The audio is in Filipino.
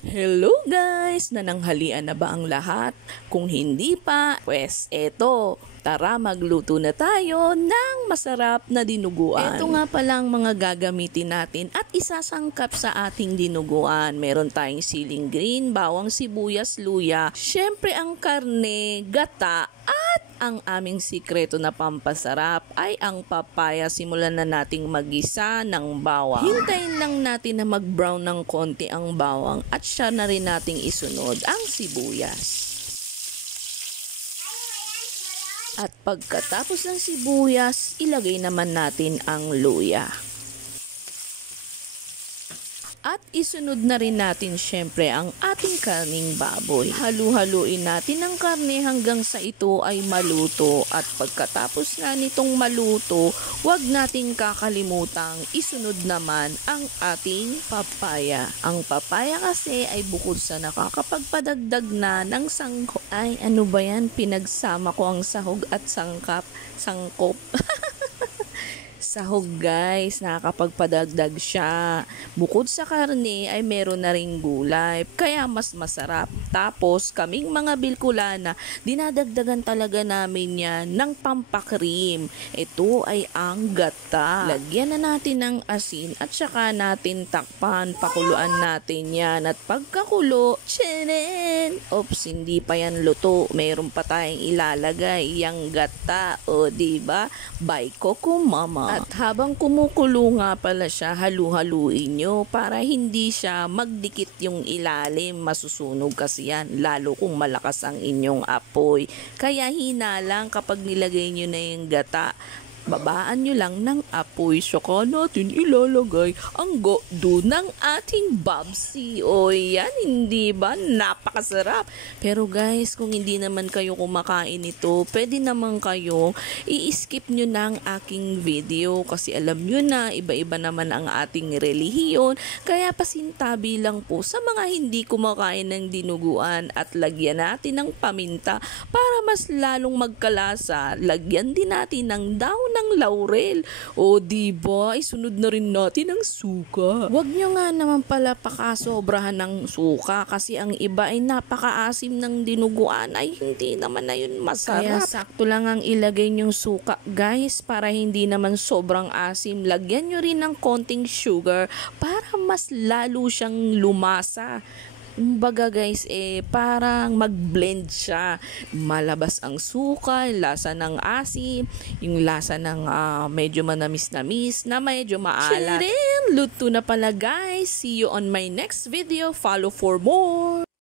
Hello guys! Nananghalian na ba ang lahat? Kung hindi pa, pues eto, tara magluto na tayo ng masarap na dinuguan. Ito nga pala ang mga gagamitin natin at isasangkap sa ating dinuguan. Meron tayong siling green, bawang sibuyas, luya, syempre ang karne, gata, at ang aming sikreto na pampasarap ay ang papaya. Simulan na nating magisa ng bawang. Hintayin lang natin na mag-brown ng konti ang bawang at siya na rin nating isunod ang sibuyas. At pagkatapos ng sibuyas, ilagay naman natin ang luya. At isunod na rin natin syempre ang ating karning baboy. Halu-haluin natin ang karne hanggang sa ito ay maluto. At pagkatapos nga nitong maluto, huwag nating kakalimutang isunod naman ang ating papaya. Ang papaya kasi ay bukod sa nakakapagpadagdag na ng sangkop. Ay ano ba yan? Pinagsama ko ang sahog at sangkop. Sahog guys, nakakapagpadagdag siya. Bukod sa karne ay meron na ring gulay, kaya mas masarap. Tapos kaming mga Bilcolana, dinadagdagan talaga namin yan ng pampakrim. Ito ay ang gata. Lagyan na natin ng asin at saka natin takpan, pakuluan natin yan. At pagkakulo, tcharan! Oops, hindi pa yan luto. Meron pa tayong ilalagay, yung gata. O diba? By Coco Mama. At habang kumukulo nga pala siya, halu-haluin nyo para hindi siya magdikit yung ilalim. Masusunog kasi yan, lalo kung malakas ang inyong apoy. Kaya hina lang kapag nilagay nyo na yung gata. Babaan nyo lang ng apoy, saka natin ilalagay ang godo ng ating babsi. O yan, hindi ba? Napakasarap. Pero guys, kung hindi naman kayo kumakain ito, pwede naman kayo i-skip nyo na ang aking video kasi alam nyo na, iba-iba naman ang ating relihiyon. Kaya pasintabi lang po sa mga hindi kumakain ng dinuguan at lagyan natin ng paminta para mas lalong magkalasa. Lagyan din natin ng daon ng laurel. O diba, isunod na rin natin ang suka. Huwag nyo nga naman pala pakasobrahan ng suka kasi ang iba ay napakaasim ng dinuguan ay hindi naman na yun masarap. Kaya sakto lang ang ilagay nyong suka guys para hindi naman sobrang asim. Lagyan nyo rin ng konting sugar para mas lalo siyang lumasa. Kumbaga guys, parang mag-blend siya. Malabas ang suka, yung lasa ng asim, yung lasa ng medyo manamis-namis na medyo maalat. Luto na pala guys. See you on my next video. Follow for more.